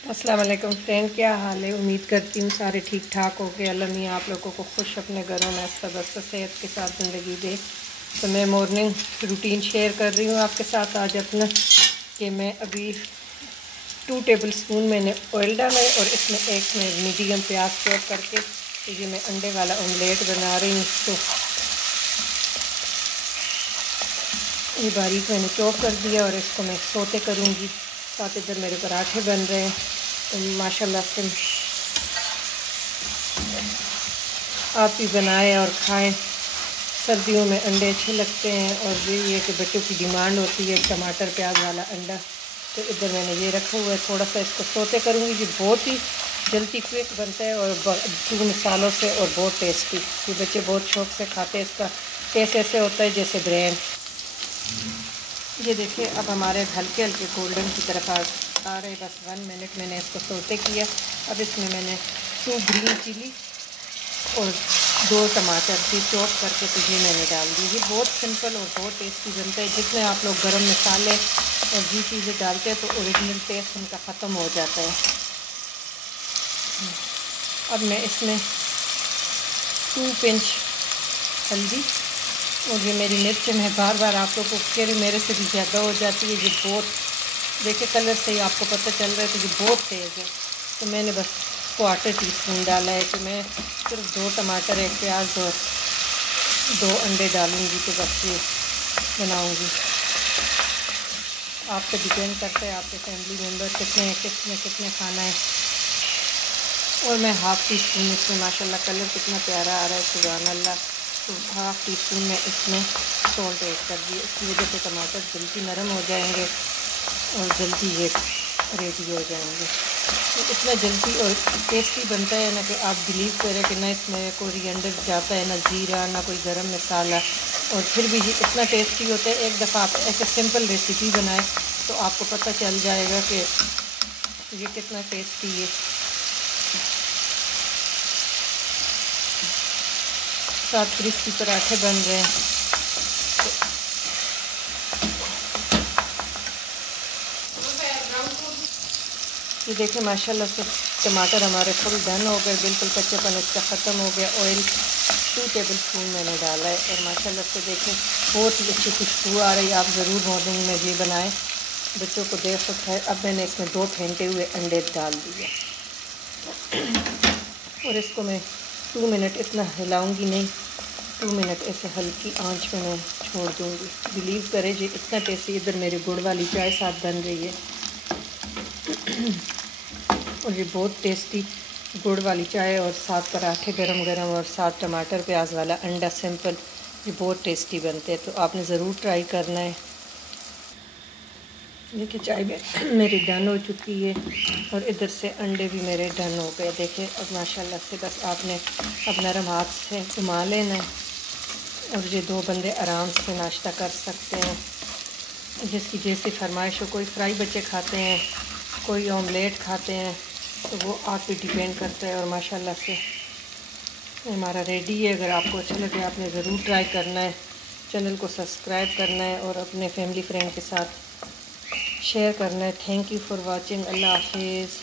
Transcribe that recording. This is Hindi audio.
अस्सलाम वालेकुम फ्रेंड, क्या हाल है। उम्मीद करती हूँ सारे ठीक ठाक हो गए। अल्लाह मियाँ आप लोगों को खुश अपने घरों में बस्त सेहत के साथ ज़िंदगी दे। तो मैं मॉर्निंग रूटीन शेयर कर रही हूँ आपके साथ आज अपना, कि मैं अभी 2 टेबल स्पून मैंने ऑयल डाला है और इसमें एक मैं मीडियम प्याज चॉप करके तो ये मैं अंडे वाला ऑमलेट बना रही हूँ। तो ये बारीक मैंने चॉप कर दिया और इसको मैं सोते करूँगी। साथ इधर मेरे पराठे बन रहे हैं। तो माशाल्लाह से आप भी बनाएं और खाएं। सर्दियों में अंडे अच्छे लगते हैं और यही है कि बच्चों की डिमांड होती है टमाटर प्याज वाला अंडा। तो इधर मैंने ये रखा हुआ है, थोड़ा सा इसको सोते करूँगी। ये बहुत ही जल्दी क्विक बनता है और 2 मिसालों से और बहुत टेस्टी। ये बच्चे बहुत शौक़ से खाते हैं। इसका टेस्ट ऐसे होता है जैसे ब्रेड। ये देखिए अब हमारे हल्के हल्के गोल्डन की तरफ आ रहे। बस 1 मिनट मैंने इसको सोते किया। अब इसमें मैंने 2 ग्रीन चिली और 2 टमाटर भी चॉप करके तो ये मैंने डाल दी। ये बहुत सिंपल और बहुत टेस्टी बनता है। जितने आप लोग गरम मसाले और ये चीज़ें डालते हैं तो ओरिजिनल टेस्ट उनका ख़त्म हो जाता है। अब मैं इसमें 2 पिंच हल्दी और ये मेरी मिर्च मैं बार बार आप लोगों को कह रही, मेरे से भी ज़्यादा हो जाती है। ये बहुत, देखिए कलर से ही आपको पता चल रहा है। तो ये बहुत तेज़ है। तो मैंने बस 1/4 टीस्पून डाला है। कि मैं सिर्फ 2 टमाटर, 1 प्याज और 2 अंडे डालूँगी तो बस ये बनाऊँगी। आप पे डिपेंड करता है आपके फैमिली मेम्बर कितने खाना है। और मैं 1/2 टीस्पून इसमें, माशाल्लाह कलर कितना प्यारा आ रहा है, सुभान अल्लाह। तो 1/2 टीस्पून में इसमें सॉल्ट ऐड कर दिए। इसकी वजह से टमाटर जल्दी नरम हो जाएंगे और जल्दी ये रेडी हो जाएंगे। तो इतना जल्दी और टेस्टी बनता है ना कि आप बिलीव करें कि ना इसमें कोरिएंडर जाता है, ना जीरा, ना कोई गरम मसाला, और फिर भी ये इतना टेस्टी होता है। एक दफ़ा आप ऐसे सिंपल रेसिपी बनाएं तो आपको पता चल जाएगा कि ये कितना टेस्टी है। साथ क्रिस्पी पराठे बन रहे हैं। ये देखिए माशाल्लाह से टमाटर हमारे फुल डन हो गए, बिल्कुल कच्चेपन इसका ख़त्म हो गया। ऑयल 2 टेबल स्पून मैंने डाला है और माशाल्लाह से देखें बहुत ही अच्छी खुशबू आ रही है। आप ज़रूर मॉर्निंग में ये बनाएं, बच्चों को दे सकते हैं। अब मैंने इसमें 2 फेंटे हुए अंडे डाल दिए और इसको मैं 2 मिनट इतना हिलाऊंगी नहीं, 2 मिनट ऐसे हल्की आंच में मैं छोड़ दूंगी। बिलीव करें जी इतना टेस्टी। इधर मेरी गुड़ वाली चाय साथ बन रही है और ये बहुत टेस्टी गुड़ वाली चाय और साथ पराठे गरम गरम और साथ टमाटर प्याज वाला अंडा सिंपल, ये बहुत टेस्टी बनते हैं। तो आपने ज़रूर ट्राई करना है। देखिए चाय भी मेरी डन हो चुकी है और इधर से अंडे भी मेरे डन हो गए। देखिए अब माशाल्लाह से बस आपने अब नरम हाथ से घुमा लेना है और ये 2 बंदे आराम से नाश्ता कर सकते हैं, जिसकी जैसी फरमाइश हो। कोई फ्राई बच्चे खाते हैं, कोई ऑमलेट खाते हैं, तो वो आप पे डिपेंड करता है। और माशाल्लाह से हमारा रेडी है। अगर आपको अच्छा लगे आपने ज़रूर ट्राई करना है। चैनल को सब्सक्राइब करना है और अपने फैमिली फ्रेंड के साथ शेयर करना है। Thank you for watching. अल्लाह हाफिज़।